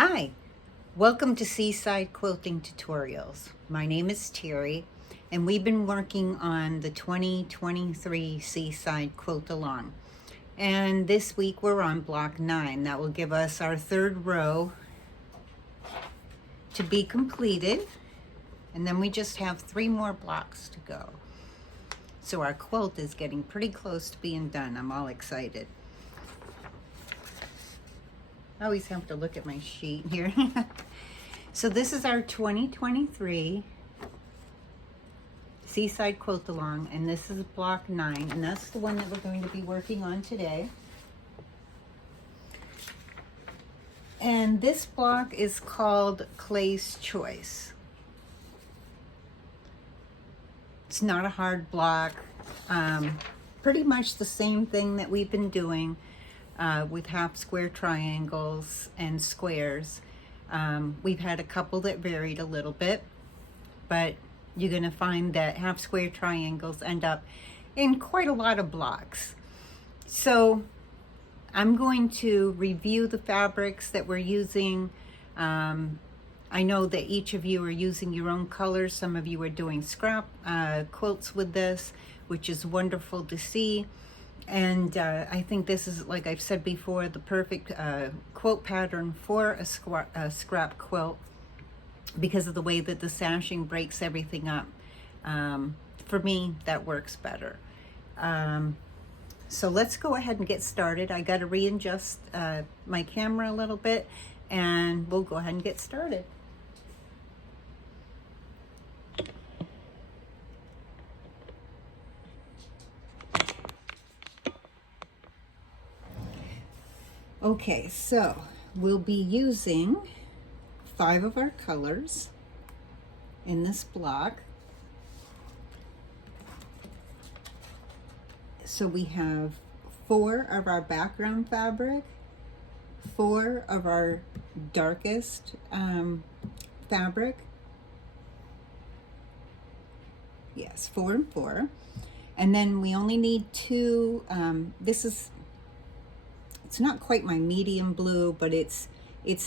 Hi, welcome to Seaside Quilting Tutorials. My name is Terry, and we've been working on the 2023 Seaside Quilt Along. And this week we're on block 9. That will give us our third row to be completed. And then we just have 3 more blocks to go. So our quilt is getting pretty close to being done. I'm all excited. I always have to look at my sheet here. So this is our 2023 Seaside Quilt Along, and this is block 9, and that's the one that we're going to be working on today. And this block is called Clay's Choice. It's not a hard block. Pretty much the same thing that we've been doing with half square triangles and squares. We've had a couple that varied a little bit, but you're going to find that half square triangles end up in quite a lot of blocks. So I'm going to review the fabrics that we're using. I know that each of you are using your own colors. Some of you are doing scrap quilts with this, which is wonderful to see. And I think this is, like I've said before, the perfect quilt pattern for a scrap quilt because of the way that the sashing breaks everything up. For me, that works better. So let's go ahead and get started. I got to readjust my camera a little bit, and we'll go ahead and get started. Okay, so we'll be using 5 of our colors in this block. So we have 4 of our background fabric, 4 of our darkest fabric. Yes, 4 and 4. And then we only need 2, it's not quite my medium blue, but it's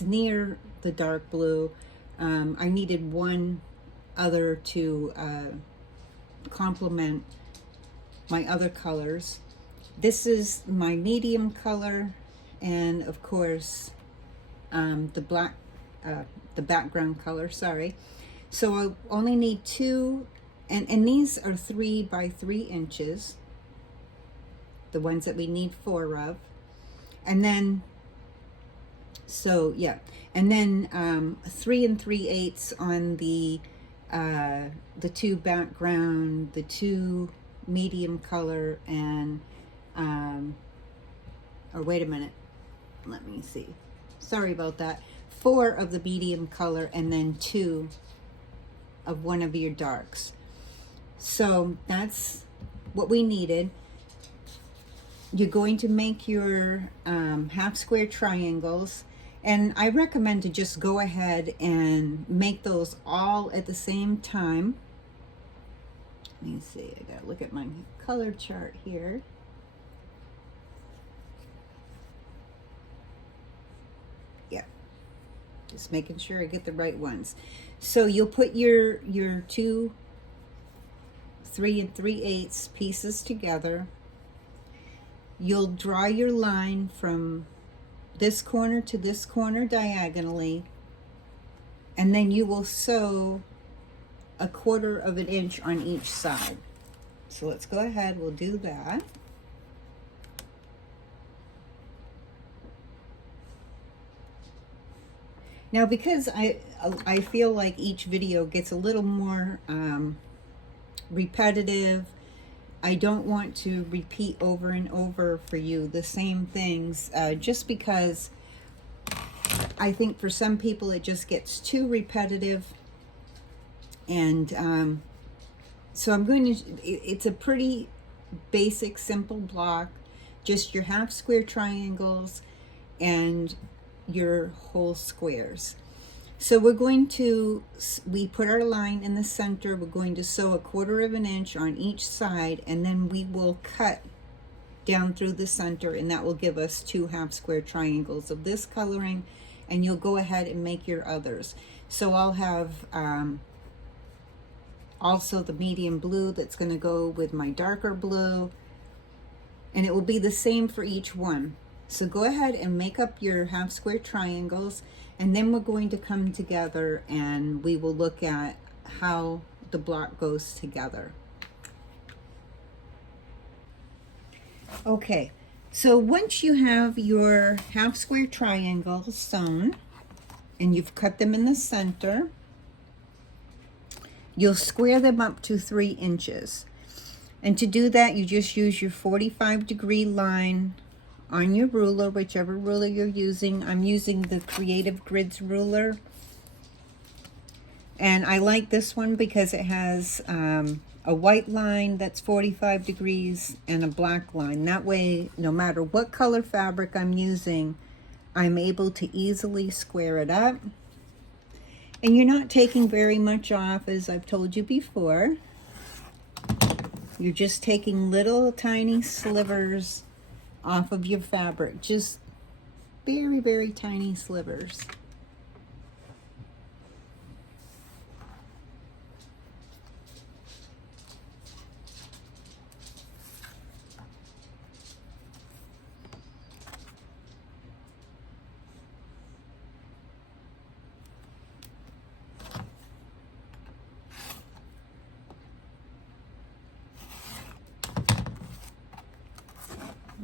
near the dark blue. I needed 1 other to complement my other colors. This is my medium color, and of course the background color, sorry. So I only need 2, and these are 3 by 3 inches, the ones that we need 4 of. And then, so yeah, and then 3 3/8 on the 2 background, the 2 medium color, and or wait a minute, let me see. Sorry about that. 4 of the medium color, and then 2 of one of your darks. So that's what we needed. You're going to make your half square triangles, and I recommend to just go ahead and make those all at the same time. Let me see, I gotta look at my color chart here. Yeah, just making sure I get the right ones. So you'll put your 2 3 3/8 pieces together. You'll draw your line from this corner to this corner diagonally, and then you will sew 1/4 of an inch on each side. So let's go ahead, we'll do that. Now, because I feel like each video gets a little more repetitive, I don't want to repeat over and over for you the same things, just because I think for some people it just gets too repetitive. And so I'm going to, it's a pretty basic, simple block, just your half square triangles and your whole squares. So we're going to, we put our line in the center, we're going to sew 1/4 of an inch on each side, and then we will cut down through the center, and that will give us 2 half square triangles of this coloring and you'll go ahead and make your others. So I'll have also the medium blue that's going to go with my darker blue, and it will be the same for each one. So go ahead and make up your half square triangles, and then we're going to come together and we will look at how the block goes together. Okay, so once you have your half square triangles sewn and you've cut them in the center, you'll square them up to 3 inches. And to do that, you just use your 45-degree line on your ruler, whichever ruler you're using. I'm using the Creative Grids ruler. And I like this one because it has a white line that's 45 degrees and a black line. That way, no matter what color fabric I'm using, I'm able to easily square it up. And you're not taking very much off, as I've told you before. You're just taking little tiny slivers off of your fabric, just very, very tiny slivers.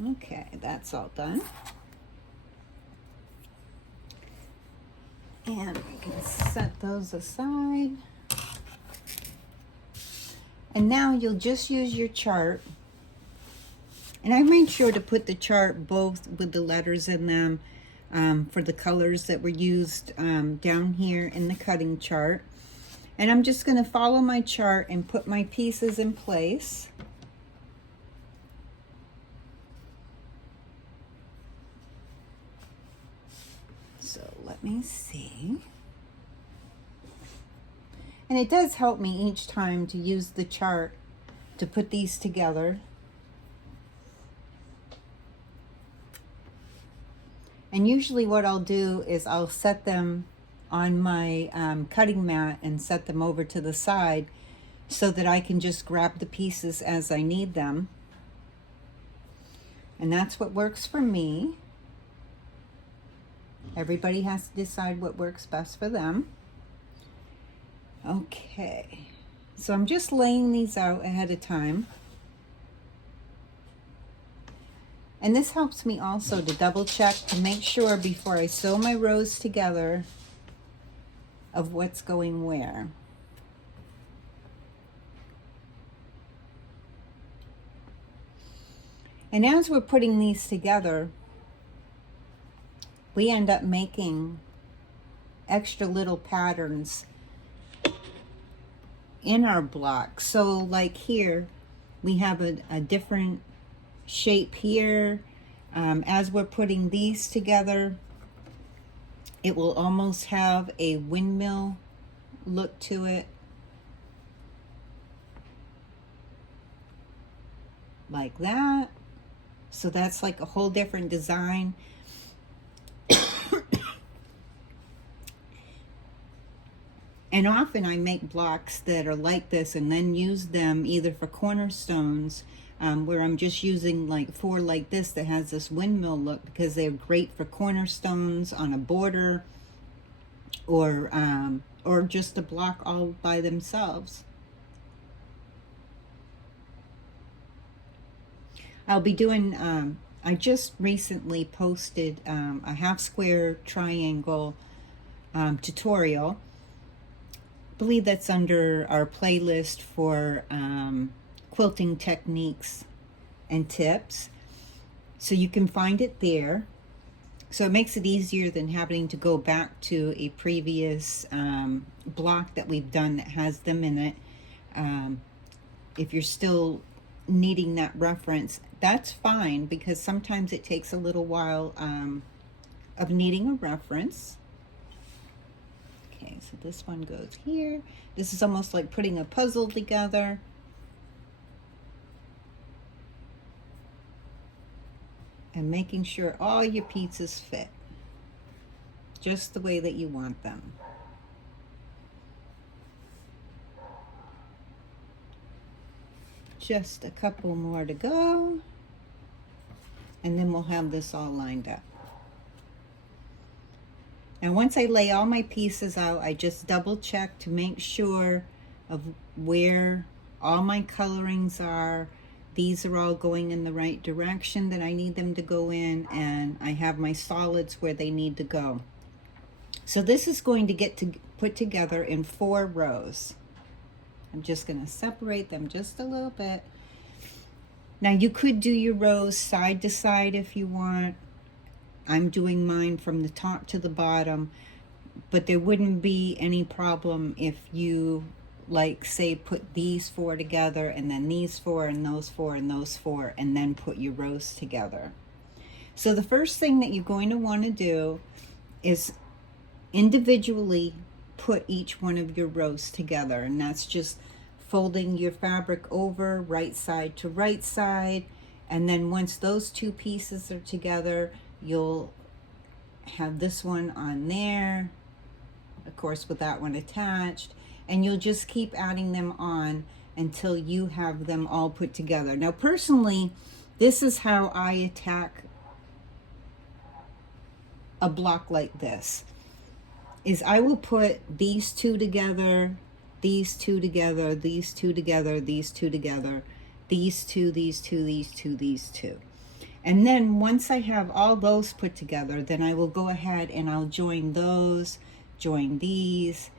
Okay, that's all done. And we can set those aside. And now you'll just use your chart. And I made sure to put the chart both with the letters in them for the colors that were used down here in the cutting chart. And I'm just going to follow my chart and put my pieces in place. So let me see. And it does help me each time to use the chart to put these together. And usually what I'll do is I'll set them on my cutting mat and set them over to the side so that I can just grab the pieces as I need them. And that's what works for me. Everybody has to decide what works best for them. Okay, so I'm just laying these out ahead of time. And this helps me also to double check to make sure before I sew my rows together of what's going where. And as we're putting these together, we end up making extra little patterns in our block. So like here, we have a different shape here. As we're putting these together, it will almost have a windmill look to it. Like that. So that's like a whole different design. And often I make blocks that are like this and then use them either for cornerstones, where I'm just using like 4 like this that has this windmill look, because they're great for cornerstones on a border, or just a block all by themselves. I'll be doing, I just recently posted a half square triangle tutorial. I believe that's under our playlist for quilting techniques and tips. So you can find it there. So it makes it easier than having to go back to a previous block that we've done that has them in it. If you're still needing that reference, that's fine, because sometimes it takes a little while of needing a reference. Okay, so this one goes here. This is almost like putting a puzzle together. And making sure all your pieces fit. just the way that you want them. Just a couple more to go, and then we'll have this all lined up. And once I lay all my pieces out, I just double check to make sure of where all my colorings are. These are all going in the right direction that I need them to go in, and I have my solids where they need to go. So this is going to get to put together in 4 rows. I'm just going to separate them just a little bit. Now you could do your rows side to side if you want. I'm doing mine from the top to the bottom, but there wouldn't be any problem if you, like, say, put these 4 together and then these 4 and those 4 and those 4 and then put your rows together. So the first thing that you're going to want to do is individually put each one of your rows together, and that's just folding your fabric over right side to right side, and then once those 2 pieces are together, you'll have this one on there, of course with that one attached, and you'll just keep adding them on until you have them all put together. Now personally, this is how I attack a block like this, is I will put these 2 together, these 2 together, these 2 together, these 2 together, these 2, these 2, these 2, these 2. And then once I have all those put together, then I will go ahead and I'll join those, join these,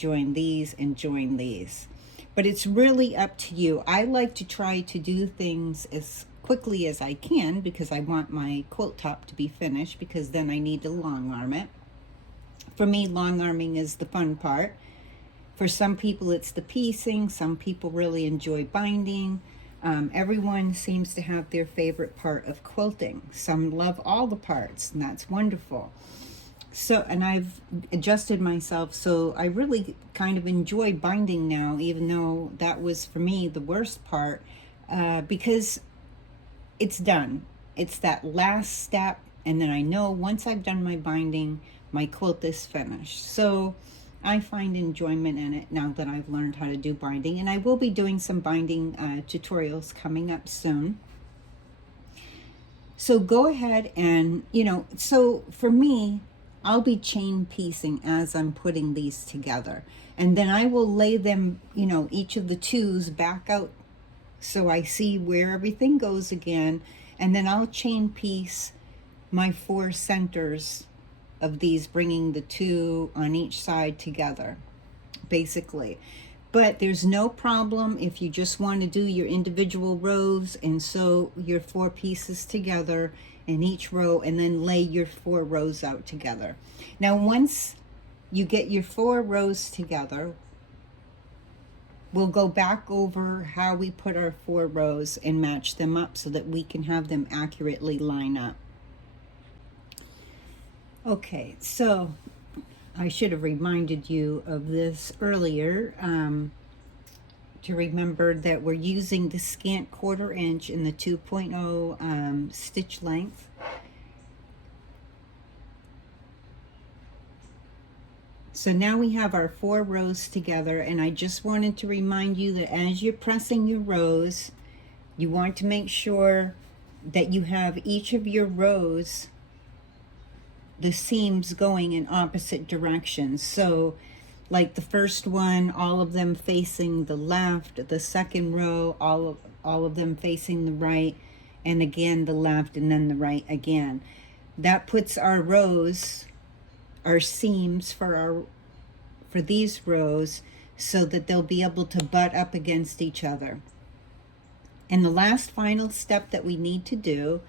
and join these. But it's really up to you. I like to try to do things as quickly as I can because I want my quilt top to be finished, because then I need to long arm it. For me, long arming is the fun part. For some people, it's the piecing. Some people really enjoy binding. Everyone seems to have their favorite part of quilting. Some love all the parts, and that's wonderful. So, and I've adjusted myself, so I really kind of enjoy binding now, even though that was for me the worst part, because it's done. It's that last step, and then I know once I've done my binding, my quilt is finished. So I find enjoyment in it now that I've learned how to do binding, and I will be doing some binding tutorials coming up soon. So go ahead and, so for me, I'll be chain piecing as I'm putting these together, and then I will lay them, each of the 2s back out so I see where everything goes again, and then I'll chain piece my 4 centers of these, bringing the 2 on each side together, basically. But there's no problem if you just want to do your individual rows and sew your 4 pieces together in each row, and then lay your 4 rows out together. Now once you get your 4 rows together, we'll go back over how we put our 4 rows and match them up so that we can have them accurately line up. Okay, so I should have reminded you of this earlier, to remember that we're using the scant 1/4 inch in the 2.0 stitch length. So now we have our 4 rows together, and I just wanted to remind you that as you're pressing your rows, you want to make sure that you have each of your rows, the seams going in opposite directions. So like the first one, all of them facing the left, the second row, all of them facing the right, and again the left, and then the right again. That puts our rows, our seams for these rows, so that they'll be able to butt up against each other. And the last final step that we need to do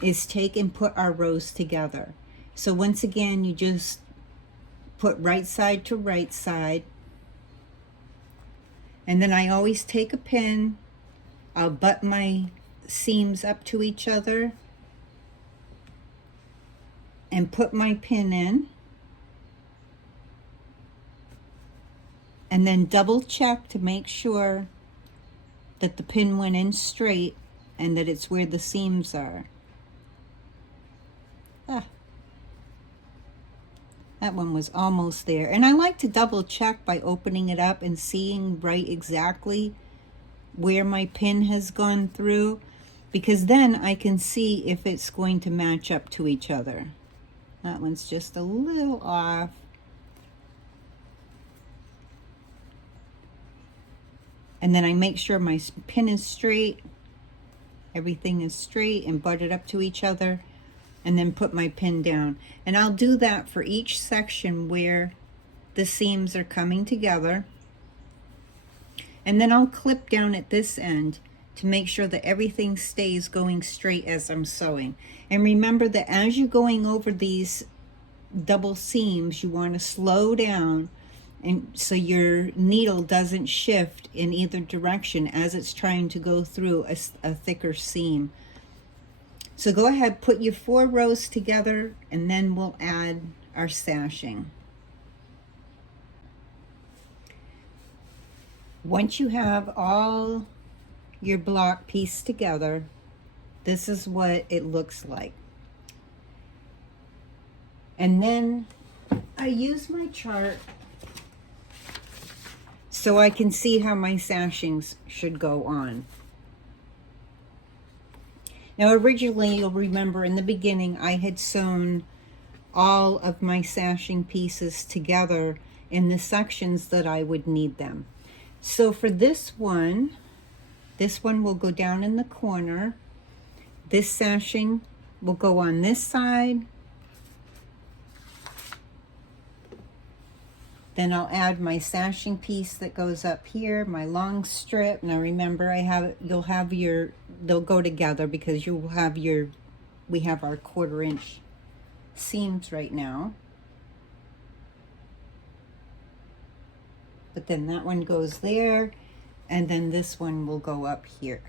is take and put our rows together. So once again, you just put right side to right side, and then I always take a pin, I'll butt my seams up to each other and put my pin in, and then double check to make sure that the pin went in straight and that it's where the seams are. That one was almost there. And I like to double check by opening it up and seeing right exactly where my pin has gone through, because then I can see if it's going to match up to each other. That one's just a little off. And then I make sure my pin is straight, everything is straight and butted up to each other, and then put my pin down. And I'll do that for each section where the seams are coming together. And then I'll clip down at this end to make sure that everything stays going straight as I'm sewing. And remember that as you're going over these double seams, you want to slow down, and so your needle doesn't shift in either direction as it's trying to go through a thicker seam. So go ahead, put your 4 rows together, and then we'll add our sashing. Once you have all your block pieced together, this is what it looks like. And then I use my chart so I can see how my sashings should go on. Now originally, you'll remember in the beginning, I had sewn all of my sashing pieces together in the sections that I would need them. So for this one will go down in the corner. This sashing will go on this side. Then I'll add my sashing piece that goes up here, my long strip. Now remember, they'll go together because we have our 1/4 inch seams right now. But then that one goes there, and then this one will go up here.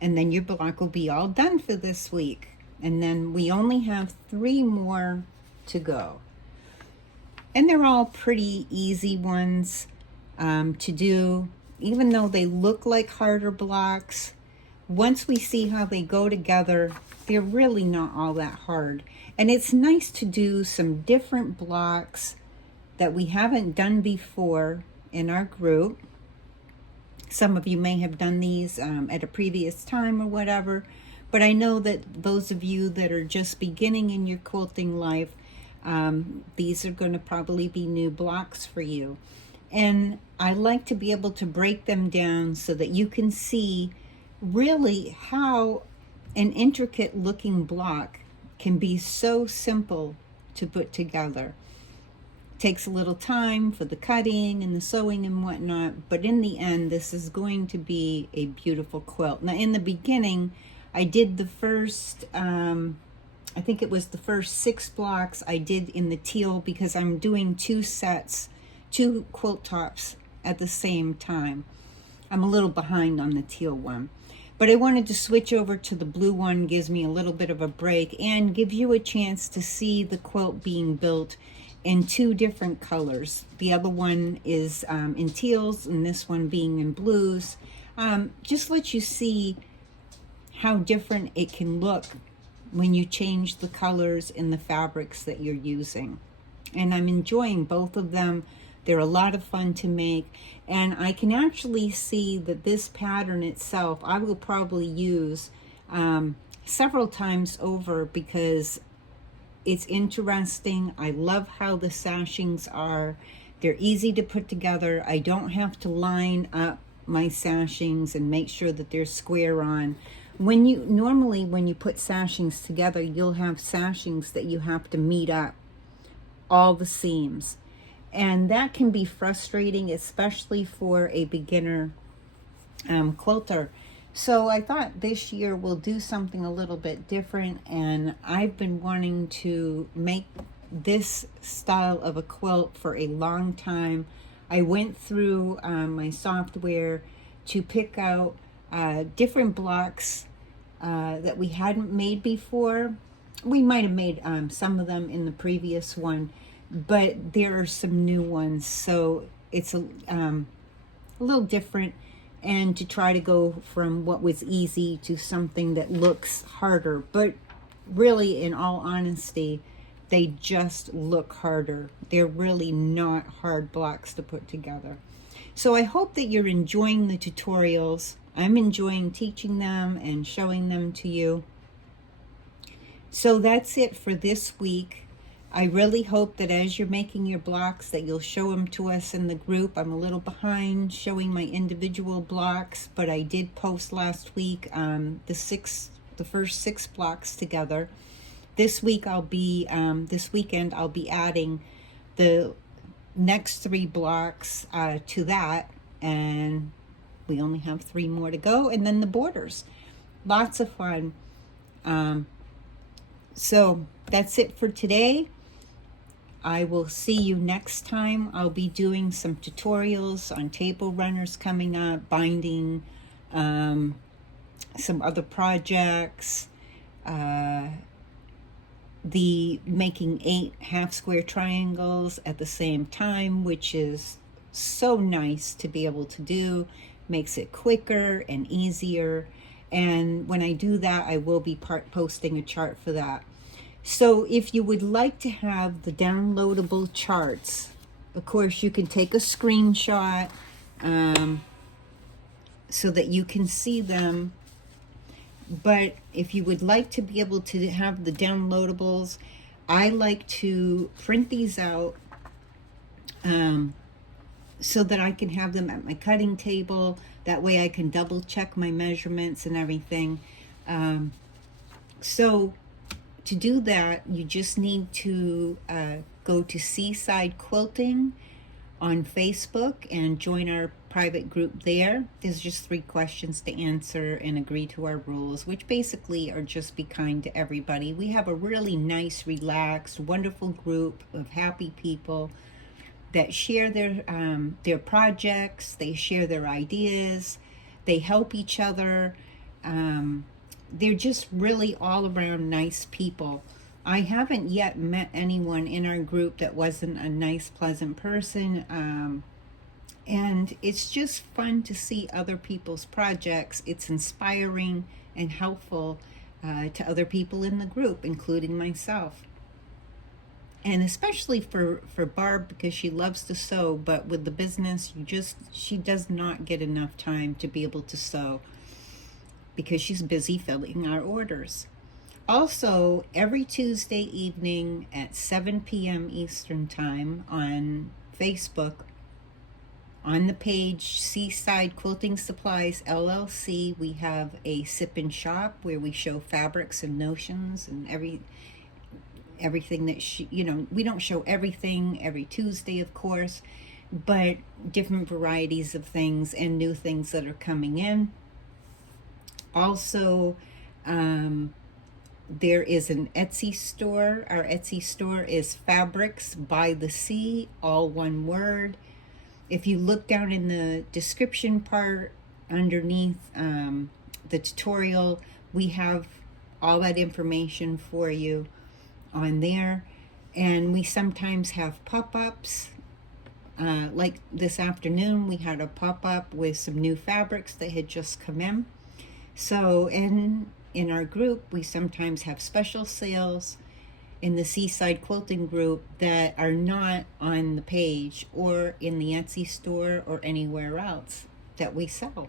And then your block will be all done for this week. And then we only have 3 more to go. And they're all pretty easy ones to do, even though they look like harder blocks. Once we see how they go together, they're really not all that hard. And it's nice to do some different blocks that we haven't done before in our group. Some of you may have done these at a previous time or whatever, but I know that those of you that are just beginning in your quilting life, these are going to probably be new blocks for you. And I like to be able to break them down so that you can see really how an intricate looking block can be so simple to put together. Takes a little time for the cutting and the sewing and whatnot, but in the end, this is going to be a beautiful quilt. Now, in the beginning, I did the first, I think it was the first 6 blocks I did in the teal because I'm doing 2 sets, 2 quilt tops at the same time. I'm a little behind on the teal one. But I wanted to switch over to the blue one, gives me a little bit of a break and give you a chance to see the quilt being built in 2 different colors. The other one is in teals and this one being in blues. Just let you see how different it can look when you change the colors in the fabrics that you're using. And I'm enjoying both of them. They're a lot of fun to make. And I can actually see that this pattern itself, I will probably use several times over because it's interesting. I love how the sashings are. They're easy to put together. I don't have to line up my sashings and make sure that they're square on. Normally when you put sashings together, you'll have sashings that you have to meet up all the seams. And that can be frustrating, especially for a beginner quilter. So I thought this year we'll do something a little bit different, and I've been wanting to make this style of a quilt for a long time. I went through my software to pick out different blocks that we hadn't made before. We might have made some of them in the previous one, but there are some new ones, so it's a little different, and to try to go from what was easy to something that looks harder. But really, in all honesty, they just look harder. They're really not hard blocks to put together. So I hope that you're enjoying the tutorials. I'm enjoying teaching them and showing them to you. So that's it for this week. I really hope that as you're making your blocks that you'll show them to us in the group. I'm a little behind showing my individual blocks, but I did post last week the first 6 blocks together. This weekend I'll be adding the next 3 blocks to that, and we only have 3 more to go, and then the borders. Lots of fun. So that's it for today. I will see you next time. I'll be doing some tutorials on table runners coming up, binding, some other projects, the making 8 half square triangles at the same time, which is so nice to be able to do. Makes it quicker and easier. And when I do that, I will be posting a chart for that. So if you would like to have the downloadable charts, of course you can take a screenshot so that you can see them. But if you would like to be able to have the downloadables, I like to print these out so that I can have them at my cutting table. That way I can double check my measurements and everything. So to do that, you just need to go to Seaside Quilting on Facebook and join our private group there. There's just 3 questions to answer and agree to our rules, which basically are just be kind to everybody. We have a really nice, relaxed, wonderful group of happy people that share their projects, they share their ideas, they help each other. They're just really all around nice people. I haven't yet met anyone in our group that wasn't a nice, pleasant person. And it's just fun to see other people's projects. It's inspiring and helpful to other people in the group, including myself. And especially for Barb, because she loves to sew, but with the business, she does not get enough time to be able to sew because she's busy filling our orders. Also, every Tuesday evening at 7 p.m. Eastern Time on Facebook, on the page Seaside Quilting Supplies LLC, we have a sip and shop where we show fabrics and notions and everything that we don't show everything every Tuesday, of course, but different varieties of things and new things that are coming in. Also, there is an Etsy store. Our Etsy store is Fabrics by the Sea, all one word. If you look down in the description part underneath the tutorial, we have all that information for you on there. And we sometimes have pop-ups. Like this afternoon, we had a pop-up with some new fabrics that had just come in. So in our group, we sometimes have special sales in the Seaside Quilting group that are not on the page or in the Etsy store or anywhere else that we sell.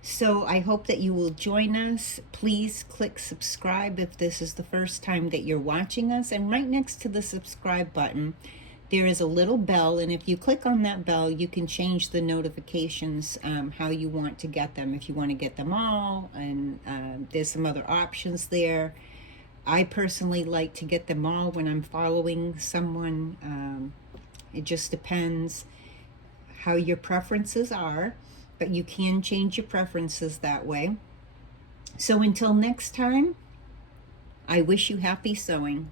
So I hope that you will join us. Please click subscribe if this is the first time that you're watching us. And right next to the subscribe button, there is a little bell, and if you click on that bell, you can change the notifications how you want to get them. If you want to get them all, and there's some other options there. I personally like to get them all when I'm following someone. It just depends how your preferences are, but you can change your preferences that way. So until next time, I wish you happy sewing.